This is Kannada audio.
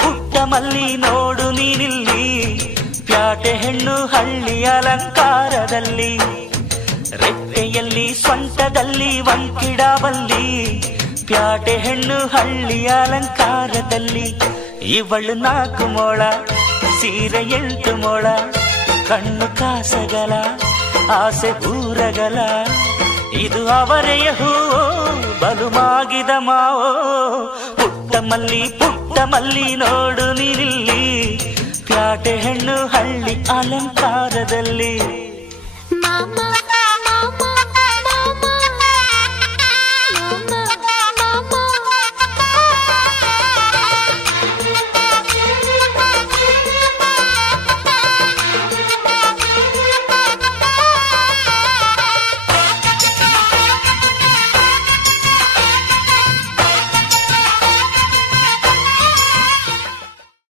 ಪುಟ್ಟ ಮಲ್ಲಿ ನೋಡು ನೀನಿಲ್ಲಿ, ಪ್ಯಾಟೆ ಹೆಣ್ಣು ಹಳ್ಳಿ ಅಲಂಕಾರದಲ್ಲಿ, ರೆಟ್ಟೆಯಲ್ಲಿ ಸ್ವಂಟದಲ್ಲಿ ವಂಕಿಡಬಲ್ಲಿ, ಪ್ಯಾಟೆ ಹೆಣ್ಣು ಹಳ್ಳಿ ಅಲಂಕಾರದಲ್ಲಿ. ಇವಳು 4 ಮೊಳ ಸೀರೆ 8 ಮೊಳ, ಕಣ್ಣು ಕಾಸಗಲ ಆಸೆ ಊರಗಲ, ಇದು ಅವರೆಯ ಹೂವೋ ಬಲು ಮಾಗಿದ ಮಾವೋ. ಪುಟ್ಟ ಮಲ್ಲಿ ನೋಡು ನೀನಿಲ್ಲಿ, ಪ್ಯಾಟೆ ಹೆಣ್ಣು ಹಳ್ಳಿ ಅಲಂಕಾರದಲ್ಲಿ. ಮಾಮ